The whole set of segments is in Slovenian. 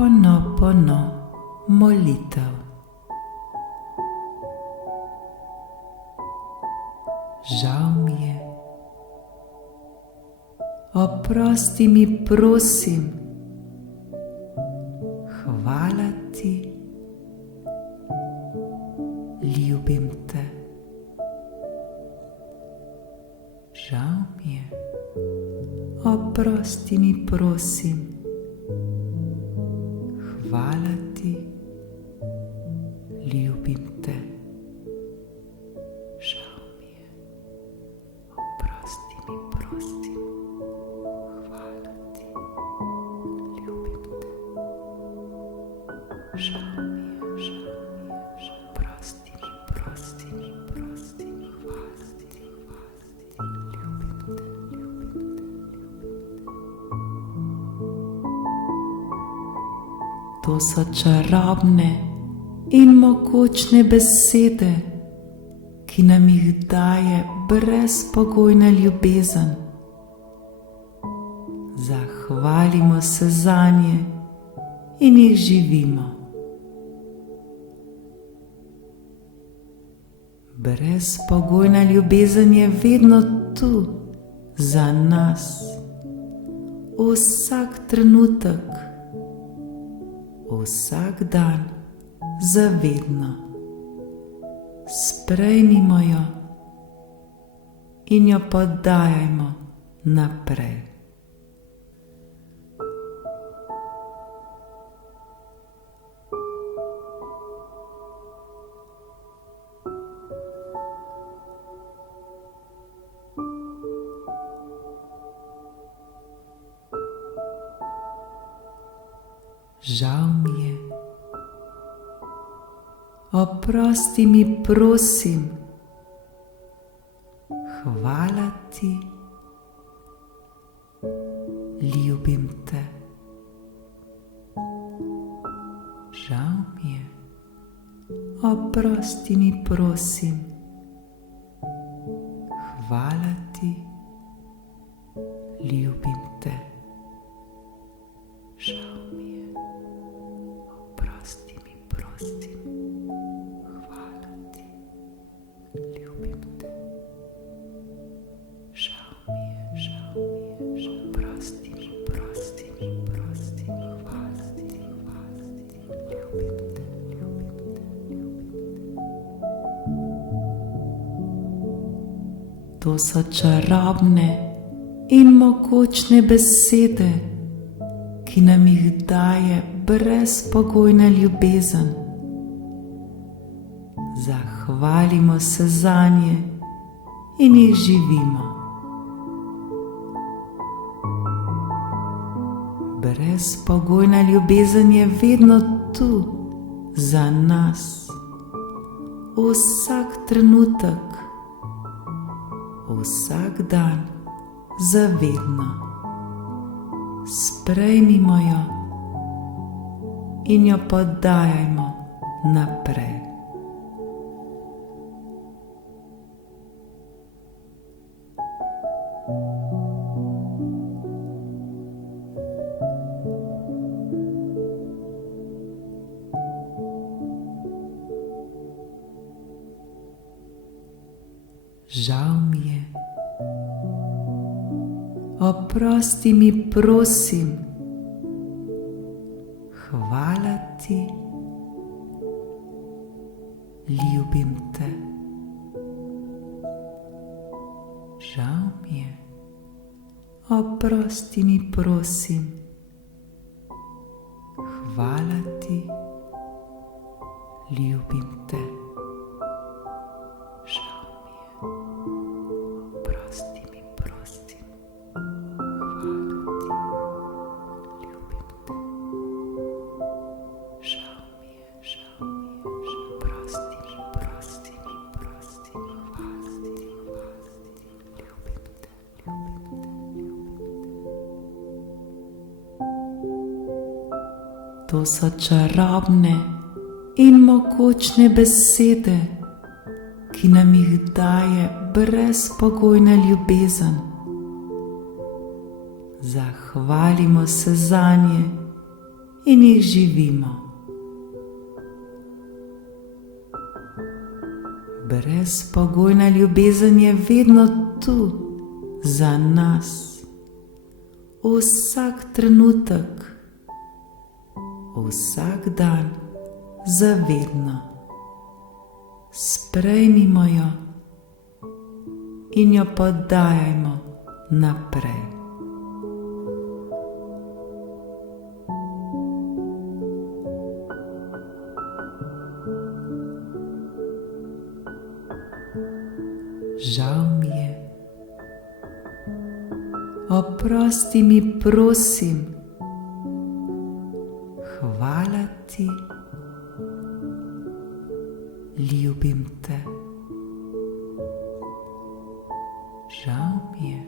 Pono molitev. Žal mi je, oprosti mi, prosim, hvala ti, ljubim te. Žal mi je, oprosti mi, prosim, hvala ti, ljubim te. Žal mi je, oprosti mi, prosim, hvala ti, ljubim te. Žal mi je, oprosti mi, prosim, hvala ti, ljubim te. To so čarobne in mogočne besede, ki nam jih daje brezpogojna ljubezen. Zahvalimo se zanje in jih živimo. Brezpogojna ljubezen je vedno tu za nas, vsak trenutek, vsak dan, zavedno. Sprejmimo jo in jo podajajmo naprej. Žal mi je, oprosti mi, prosim, hvala ti, ljubim te. Žal mi je, oprosti mi, prosim, hvala ti, ljubim te. Žal mi je, oprosti mi, prosim, hvala ti, ljubim te. Žal mi je, oprosti mi, prosim, hvala ti, ljubim te. To so čarobne in mogočne besede, ki nam jih daje brezpogojna ljubezen. Zahvalimo se zanje in jih živimo. Brezpogojna ljubezen je vedno tu za nas, vsak trenutek, vsak dan, zavedno. Sprejmimo jo in jo podajajmo naprej. Žal mi je, oprosti mi, prosim, hvala ti, ljubim te. Žal mi je, oprosti mi, prosim, hvala ti, ljubim te. To so čarobne in mogočne besede, ki nam jih daje brezpogojna ljubezen. Zahvalimo se zanje in jih živimo. Brezpogojna ljubezen je vedno tu za nas, vsak trenutek, vsak dan, zavedno. Sprejmimo jo in jo podajajmo naprej. Žal mi je. Oprosti mi, prosim. Hvala ti. Ljubim te. Žal mi je.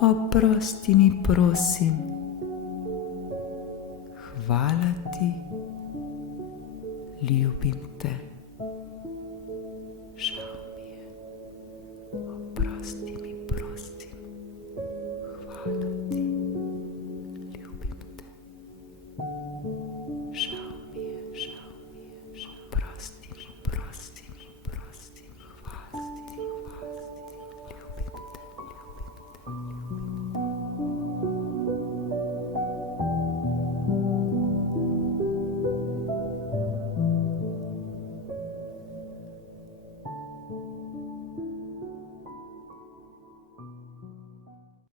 Oprosti mi, prosim. Hvala ti. Ljubim te.